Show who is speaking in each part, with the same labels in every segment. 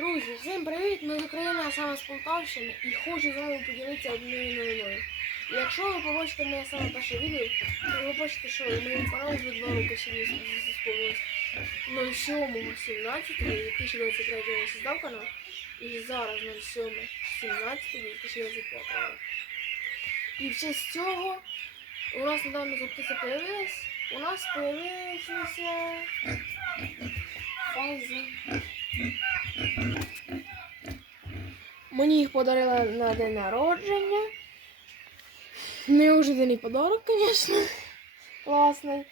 Speaker 1: Друзі, всім привіт! Ми з України, а саме з Полтавщини і хочу з вами поділитися однією новиною. Якщо ви побачите моє саме перше відео, то ви побачите, що мені канал вже два роки сьогодні сповнилось. 07.17.2023 я создав канал. І зараз 07.17.2025 І в честь цього у нас недавно записка появилась. У нас появився фаза. Мені їх подарили на день народження. Неожиданний подарок, звісно. Класний.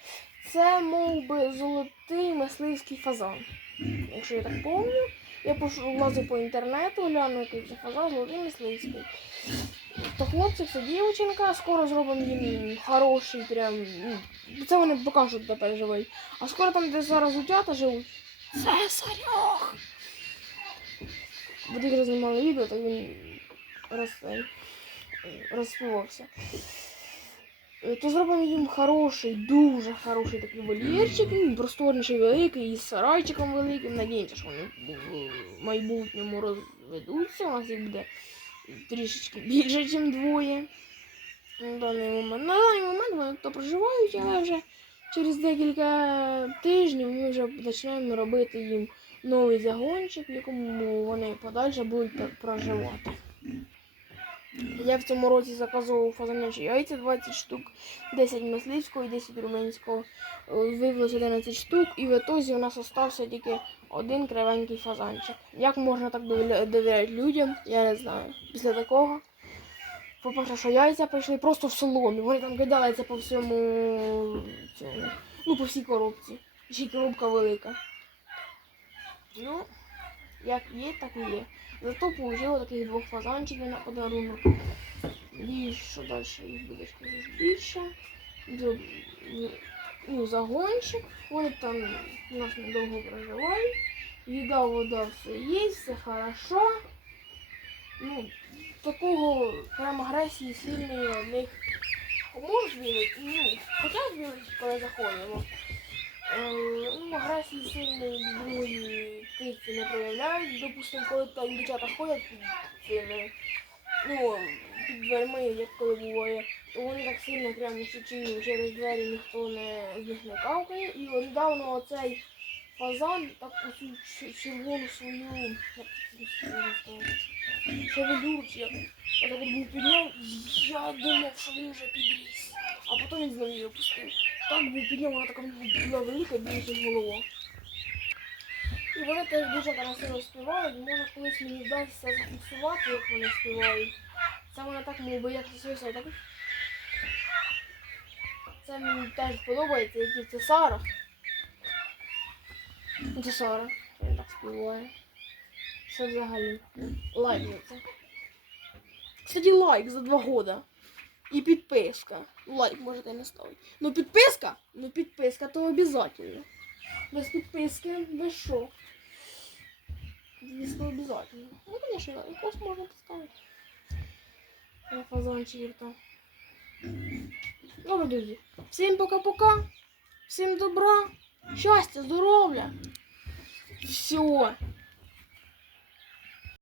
Speaker 1: Це мов би золотий мисливський фазан. Якщо я так пам'ятаю. Я лазив по інтернету, гляну, який це фазан, золотий мисливський. То хлопчик, це дівчинка, скоро зробимо їм хороший прям. ну, Це вони що тепер живуть. А скоро там, де зараз утята живуть. Цесарьох! Бо тільки знімали відео, так він роз, е, розпівався. Е, То зробимо їм хороший, дуже хороший такий вольєрчик, він просторніший великий, із сарайчиком великим. Надіємося, що вони в майбутньому розведуться. У нас їх буде трішечки більше, ніж двоє. На даний момент. На даний момент вони то проживають, але вже через декілька тижнів ми вже почнемо робити їм новий загончик, в якому вони подальше будуть проживати. Я в цьому році заказував фазанячі яйця 20 штук, 10 мисливського і 10 румунського. Виявилось 11 штук, і в ітозі у нас остався тільки один кривенький фазанчик. Як можна так довіряти людям, я не знаю. Після такого. По-перше, що яйця прийшли просто в соломі. Вони там кидаються по всьому цьому. Ну, по всій коробці. Ще коробка велика. Ну, як є, так і є. Зато получила таких двох фазанчиків на подарунок. І що далі їх буде більше. Зо- Ну, загончик. Вони там у нас недовго проживають. Їда, вода, все є, все хорошо. Ну, такого прям агресії сильної в них можеш вірити, ну, хоча вірити, коли заходимо. Е, ну, агресії сильної другої не проявляють. Допустимо, коли там дівчата ходять під цими, ну, під дверми, як коли буває, то вони так сильно прямо січені через двері ніхто не них не кавкає. І недавно оцей фазан так ч- червону свою шевелюру, як отак от був підняв, я думав, що він вже підріс. А потім він знову її опустив. Так був підняв, вона така була велика, більше голова. І вони теж дуже красиво співають, може колись мені вдасться зафіксувати, як вони співають. Це вона так мов би як свисо, так. Це мені теж подобається, який це Сара. Це Сара. Він так співає. Це взагалі. Лайк за це. Кстати, лайк за два года. І підписка. Лайк можете не ставити. Ну підписка? Ну підписка то обов'язково. Без підписки, без що? Підписка обов'язково. Ну, звісно, якось можна поставити. Фазанчиків там. Добре, друзі. Всім пока-пока. Всім добра. Щастя, здоров'я. Все.